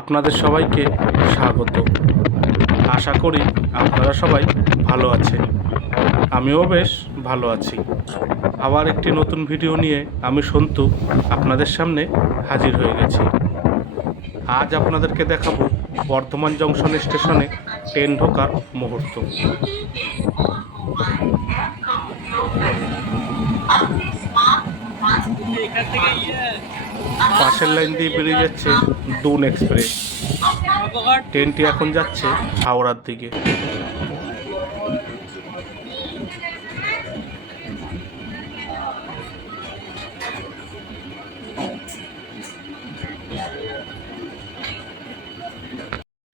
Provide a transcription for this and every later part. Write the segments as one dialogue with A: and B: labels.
A: আপনাদের সবাইকে স্বাগত। আশা করি আপনারা সবাই ভালো আছেন। আমিও বেশ ভালো আছি। আবার একটি নতুন ভিডিও নিয়ে আমি সন্তু আপনাদের সামনে হাজির হয়ে গেছি। আজ আপনাদেরকে দেখাবো বর্ধমান জংশন স্টেশনে ট্রেন ঢোকার মুহূর্ত। পাশের লাইন দিয়ে বেরিয়ে যাচ্ছে দুন এক্সপ্রেস। ট্রেনটি এখন যাচ্ছে হাওড়ার দিকে।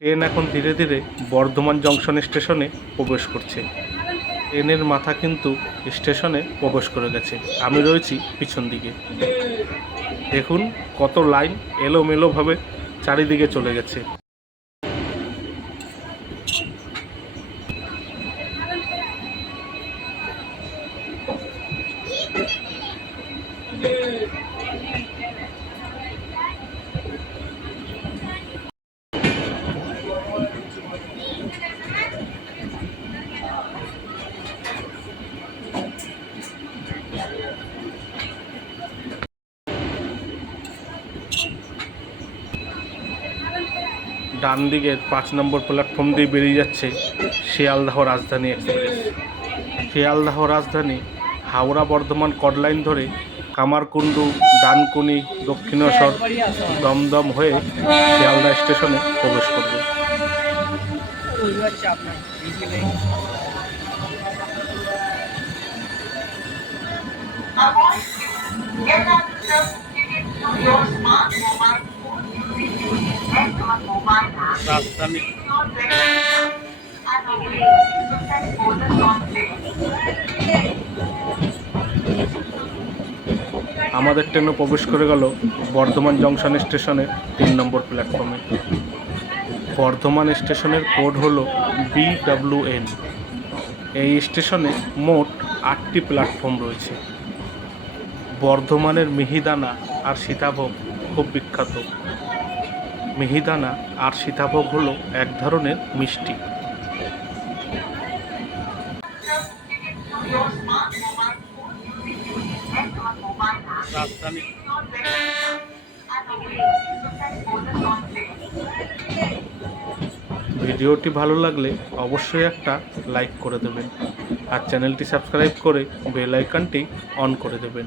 A: ট্রেন এখন ধীরে ধীরে বর্ধমান জংশন স্টেশনে প্রবেশ করছে। ট্রেনের মাথা কিন্তু স্টেশনে প্রবেশ করে গেছে। আমি রয়েছি পিছন দিকে। দেখুন কত লাইন এলোমেলোভাবে চারিদিকে চলে গেছে। ডান দিকের পাঁচ নম্বর প্ল্যাটফর্ম দিয়ে বেরিয়ে যাচ্ছে শিয়ালদাহ রাজধানী এক্সপ্রেস শিয়ালদাহ রাজধানী, হাওড়া, বর্ধমান কডলাইন ধরে কামারকুণ্ডু, ডানকুনি, দক্ষিণেশ্বর দমদম হয়ে শিয়ালদা স্টেশনে প্রবেশ করবে। আমাদের ট্রেনও প্রবেশ করে গেল বর্ধমান জংশন স্টেশনের তিন নম্বর প্ল্যাটফর্মে বর্ধমান স্টেশনের কোড হলো বিডাব্লিউএন এই স্টেশনে মোট আটটি প্ল্যাটফর্ম রয়েছে। বর্ধমানের মিহিদানা আর সীতাভোগ খুব বিখ্যাত। মিহিদানা আর সীতাভোগ হলো এক ধরনের মিষ্টি। ভিডিওটি ভালো লাগলে অবশ্যই একটা লাইক করে দেবেন আর চ্যানেলটি সাবস্ক্রাইব করে বেল আইকনটি অন করে দেবেন।